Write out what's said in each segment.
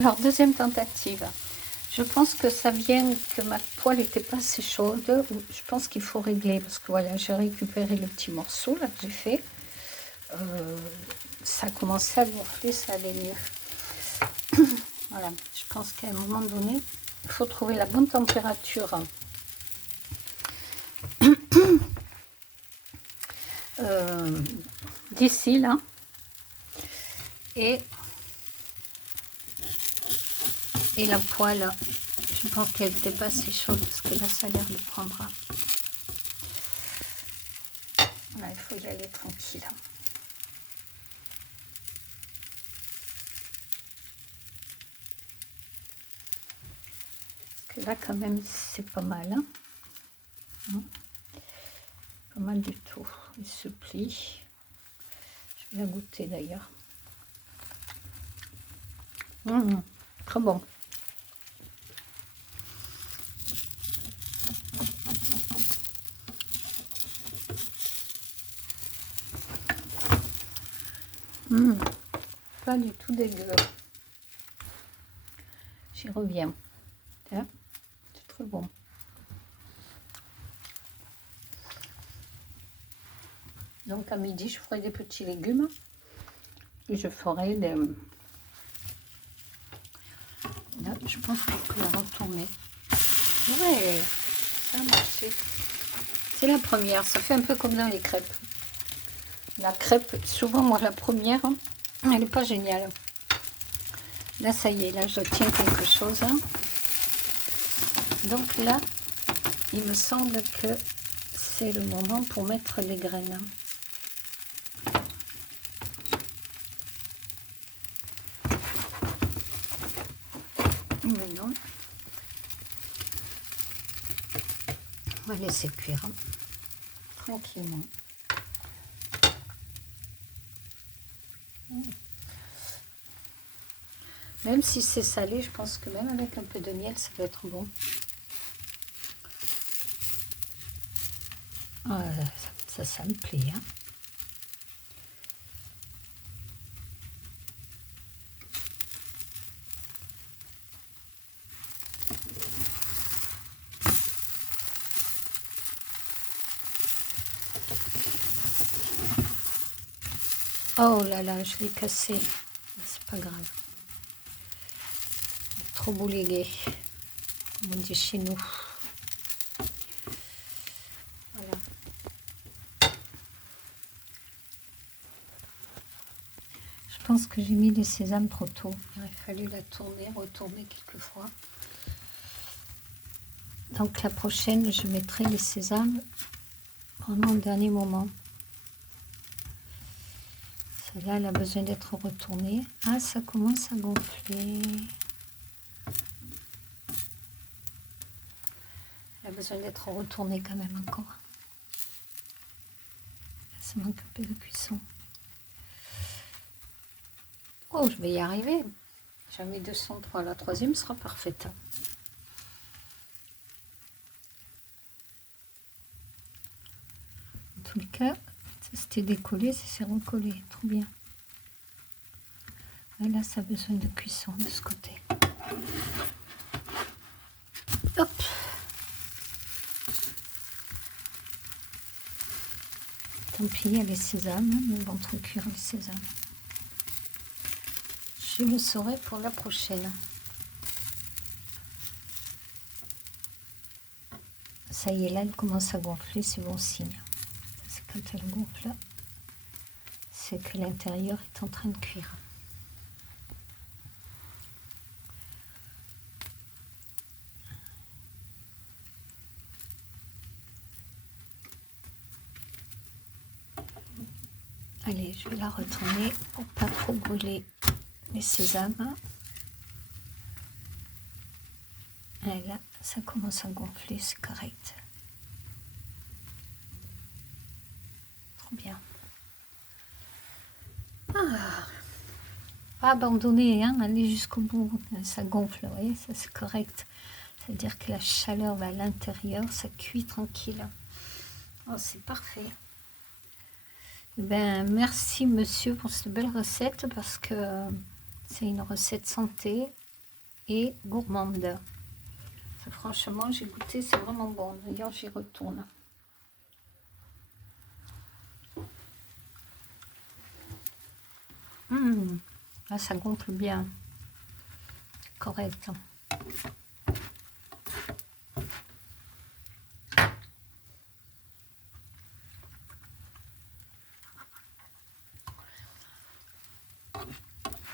Alors, deuxième tentative. Je pense que ça vient que ma poêle n'était pas assez chaude. Je pense qu'il faut régler parce que voilà, j'ai récupéré le petit morceau là que j'ai fait. Ça a commencé à gonfler, ça allait mieux. Voilà, je pense qu'à un moment donné, il faut trouver la bonne température d'ici là. Et la poêle, je pense qu'elle n'était pas assez chaude parce que là, ça a l'air de prendre. Voilà, il faut y aller tranquille. Parce que là, quand même, c'est pas mal. Hein, pas mal du tout. Il se plie. Je vais la goûter d'ailleurs. Très bon. Pas du tout dégueu. J'y reviens. C'est très bon. Donc à midi, je ferai des petits légumes. Et je ferai des... Là, je pense que je peux la retourner. Ouais, ça a marché. C'est la première. Ça fait un peu comme dans les crêpes. La crêpe, souvent, moi, la première, elle n'est pas géniale. Là, ça y est, là, je tiens quelque chose. Donc là, il me semble que c'est le moment pour mettre les graines. Maintenant, on va laisser cuire tranquillement. Même si c'est salé, je pense que même avec un peu de miel, ça doit être bon. Ah, ça me plaît. Hein. Oh là là, je l'ai cassé. C'est pas grave. Trop boulégué, comme on dit chez nous. Voilà. Je pense que j'ai mis les sésames trop tôt. Il aurait fallu la tourner, retourner quelques fois. Donc la prochaine, je mettrai les sésames vraiment au dernier moment. Celle-là, elle a besoin d'être retournée. Ah, ça commence à gonfler. Elle a besoin d'être retournée quand même encore. Là, ça manque un peu de cuisson. Oh, je vais y arriver. J'en mets 203. La troisième sera parfaite. En tout cas, c'était décollé, ça s'est recollé. Trop bien. Et là, ça a besoin de cuisson de ce côté. Hop. Tant pis, il y a les sésames. Nous vont trop cuire les sésames. Je le saurai pour la prochaine. Ça y est, là, elle commence à gonfler, c'est bon signe. C'est quand elle gonfle, c'est que l'intérieur est en train de cuire. Allez, je vais la retourner pour pas trop brûler les sésames. Et là, ça commence à gonfler, c'est correct. Trop bien. Ah, pas abandonner, hein, aller jusqu'au bout. Ça gonfle, vous voyez, ça c'est correct. C'est-à-dire que la chaleur va à l'intérieur, ça cuit tranquille. Oh, c'est parfait. Ben, merci monsieur pour cette belle recette parce que c'est une recette santé et gourmande. Franchement, j'ai goûté, c'est vraiment bon. D'ailleurs, j'y retourne. Ah, ça gonfle bien. Correct.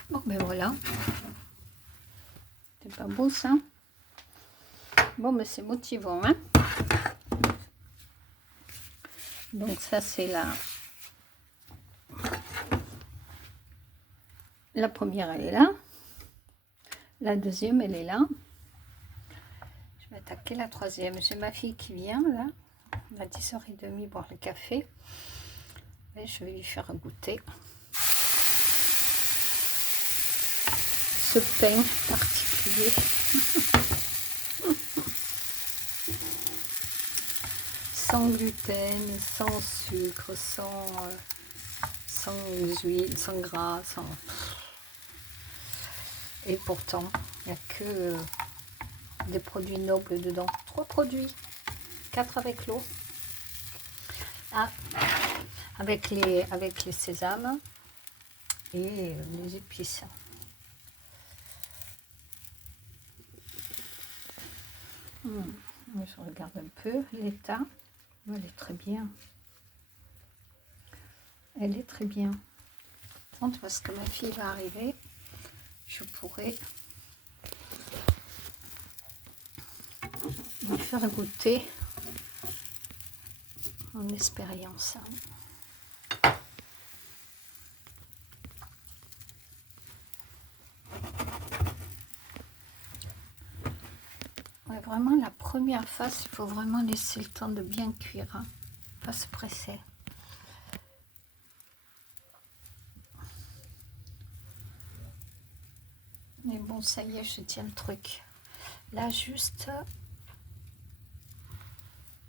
Bon, ben voilà. C'est pas beau, ça? Bon, mais c'est motivant, hein? Donc, ça, c'est la première, elle est là. La deuxième, elle est là. Je vais attaquer la troisième. J'ai ma fille qui vient, là, à 10h30 boire le café. Et je vais lui faire goûter ce pain particulier. Sans gluten, sans sucre, sans huile, sans gras, sans... Et pourtant, il n'y a que des produits nobles dedans. 3 produits, 4 avec l'eau. Ah, avec les sésames et les épices. Je regarde un peu l'état. Elle est très bien. Elle est très bien. Parce que ma fille va arriver, je pourrais lui faire goûter mon expérience. Ouais, vraiment, la première phase, il faut vraiment laisser le temps de bien cuire. Hein. Pas se presser. Mais bon, ça y est, je tiens le truc. Là, juste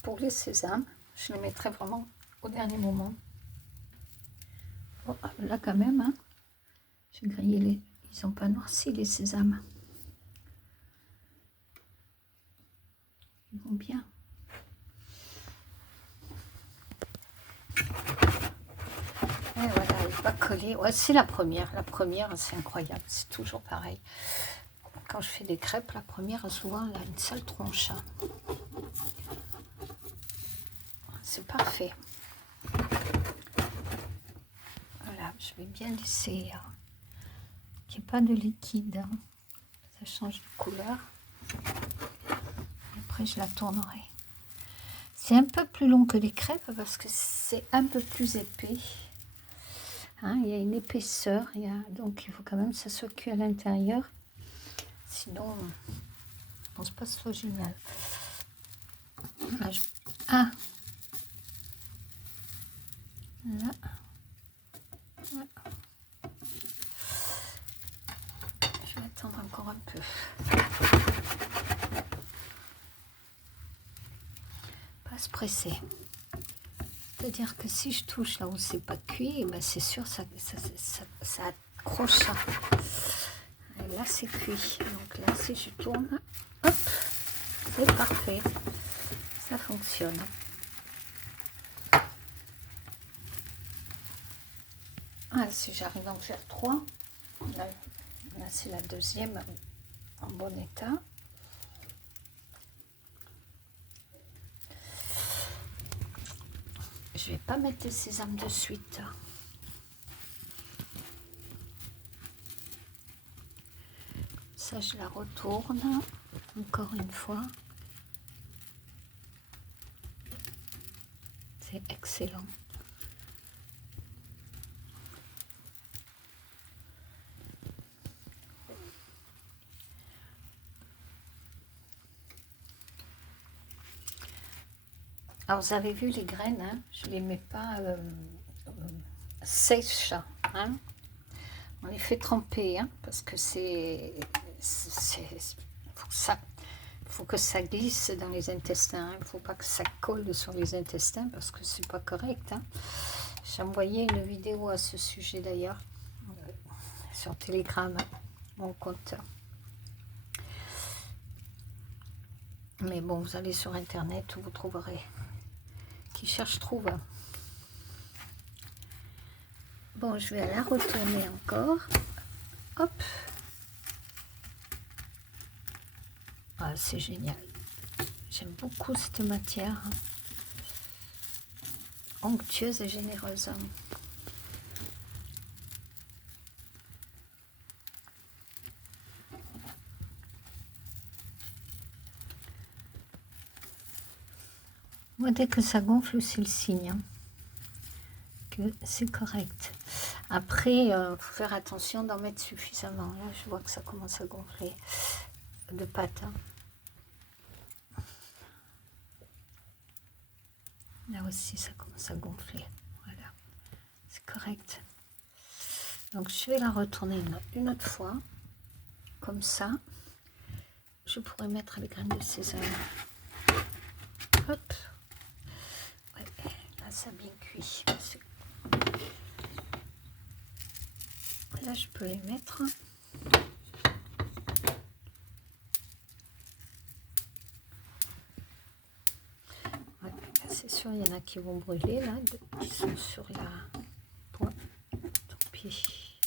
pour les sésames, je les mettrai vraiment au dernier moment. Oh, là, quand même, hein, j'ai grillé les... Ils n'ont pas noirci, les sésames. Ils vont bien. Et voilà, il va coller. Ouais, c'est la première. La première, c'est incroyable. C'est toujours pareil. Quand je fais des crêpes, la première, souvent, elle a une sale tronche. C'est parfait. Voilà, je vais bien laisser qu'il n'y ait pas de liquide. Ça change de couleur. Après, je la tournerai. C'est un peu plus long que les crêpes parce que c'est un peu plus épais. Hein, il y a une épaisseur, donc il faut quand même que ça soit cuit à l'intérieur. Sinon, je pense pas que ce soit génial. Là, Ah là. Je vais attendre encore un peu. Pas se presser. C'est-à-dire que si je touche là où c'est pas cuit, ben c'est sûr ça accroche ça. Et là c'est cuit. Donc là si je tourne, hop, c'est parfait. Ça fonctionne. Ah, si j'arrive à en faire 3, là c'est la deuxième en bon état. Je vais pas mettre le sésame de suite. Ça, je la retourne encore une fois. C'est excellent. Alors, vous avez vu les graines, hein, je ne les mets pas sèches. Hein. On les fait tremper, hein, parce que faut que ça glisse dans les intestins. Il ne faut pas que ça colle sur les intestins parce que c'est pas correct. Hein. J'ai envoyé une vidéo à ce sujet d'ailleurs sur Telegram, mon compte. Mais bon, vous allez sur internet, vous trouverez. Qui cherche trouve. Bon, je vais la retourner encore. Hop. Ah, c'est génial. J'aime beaucoup cette matière. Onctueuse et généreuse. Moi, dès que ça gonfle, c'est le signe que c'est correct. Après, il faut faire attention d'en mettre suffisamment. Là, je vois que ça commence à gonfler de pâte. Là aussi, ça commence à gonfler. Voilà, c'est correct. Donc, je vais la retourner une autre fois. Comme ça, je pourrais mettre les graines de sésame. Hop. Ouais, là, ça a bien cuit. Là, je peux les mettre. Ouais, c'est sûr, il y en a qui vont brûler, là, qui sont sur la pointe. Tant pis.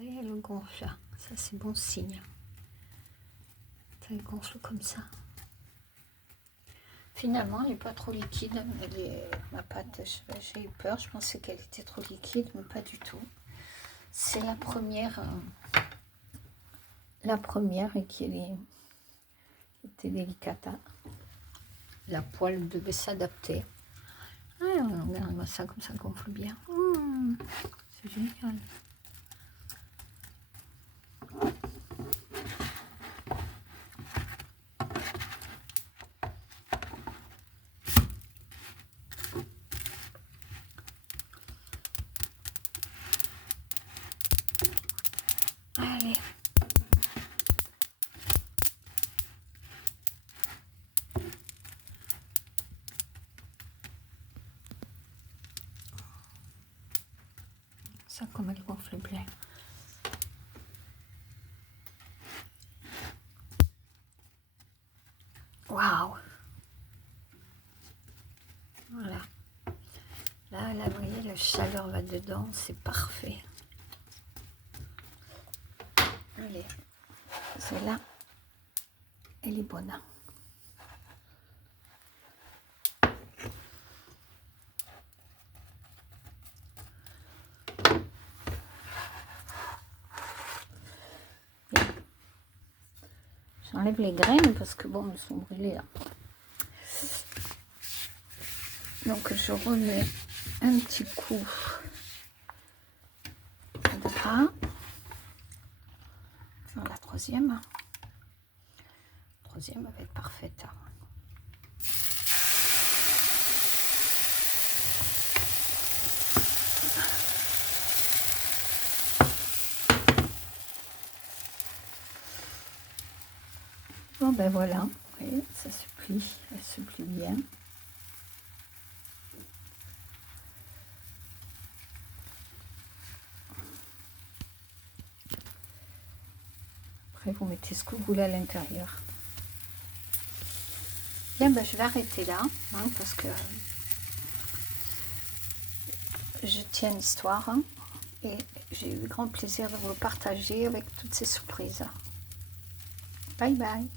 Et le gonfle, ça c'est bon signe. Ça gonfle comme ça. Finalement, elle n'est pas trop liquide. Ma pâte, j'ai eu peur. Je pensais qu'elle était trop liquide, mais pas du tout. C'est la première et qui était délicate. La poêle devait s'adapter. Ah, regarde-moi ça, comme ça gonfle bien. C'est génial. Allez. Ça, comme elle gonfle bien. Waouh! Voilà. Là, vous voyez, la chaleur va dedans, c'est parfait. Allez, celle-là, elle est bonne. J'enlève les graines parce que bon, elles sont brûlées là. Donc je remets un petit coup de gras. Enfin, la troisième. La troisième va être parfaite. Bon ben voilà, vous voyez, ça se plie, elle se plie bien. Après vous mettez ce que vous voulez à l'intérieur. Bien ben je vais arrêter là, hein, parce que je tiens l'histoire hein, et j'ai eu grand plaisir de vous le partager avec toutes ces surprises. Bye bye.